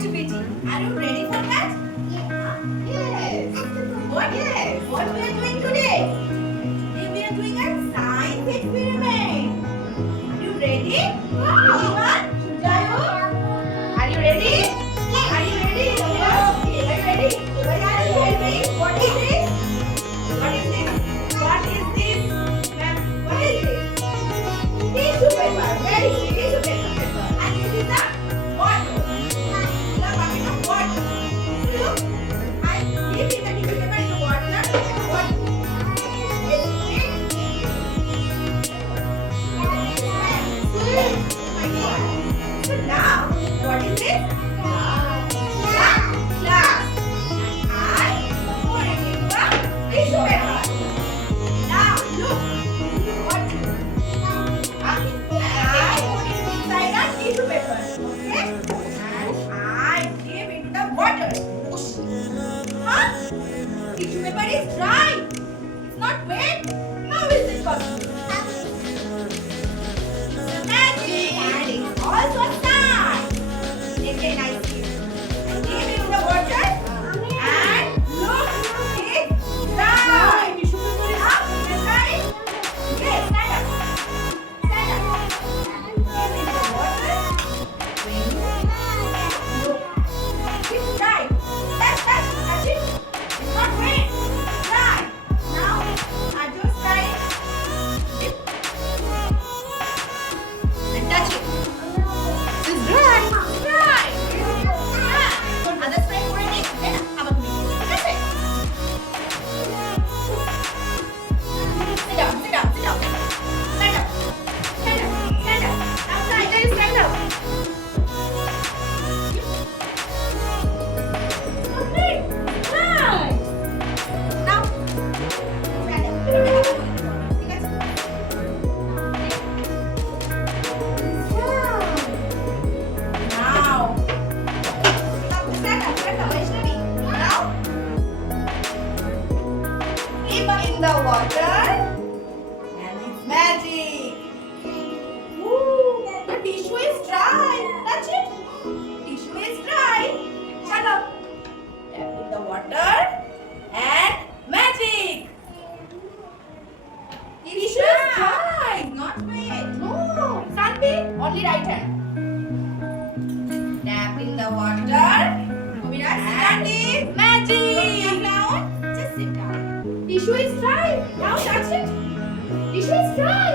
activity. Are you ready for that? Yes. What? Yes. What we are doing today? Today we are doing a science experiment. Are you ready? Everyone? Jayo? Are you ready? Are you ready? Okay. Are you ready? Are you ready? What is this? What is this? What is this? Ma'am, what is this? Tissue paper. Very good. Tissue paper. And this is the water. The bucket of water. Look, I dip in the tissue paper in the water. What? It's sweet. Sweet. Oh my God. So now, what is this? Glass. And I pour it into a tissue paper. Now, look. What? I put it inside a tissue paper. Okay? And I give it the water. Push. Huh? Tissue paper is dry. It's not wet. How is it possible? It's magic. And it's also science. Again, I see. I give it the water. And look, it's dry. Tissue paper is up. Is it right? Yes, stand up. Stand up. Give it the water. Look. It's dry. Touch it. It's not wet. It's dry. Now, I just try it. And touch it. It's dry. It's dry. Yeah. Other side for it. Then abang ni. That's it. Sit down. Sit down. Sit down. Stand up. Stand up. Stand up. Outside. There you stand up. Okay. Right. Now, stand up. Yes. Now, stand up. Stand up. Vaishnavi. Now, dip in the water, and it's magic. Ooh, the tissue is dry. Touch it. Tissue is dry. Shut up. Tap in the water, and magic. Tissue is dry, not wet. No, Santi, only right hand. Tap in the water. Santi, magic. Sit down. Just sit down. Tissue is dry. Now touch it. Tissue is dry.